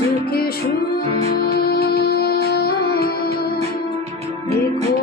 চোখে সু দেখো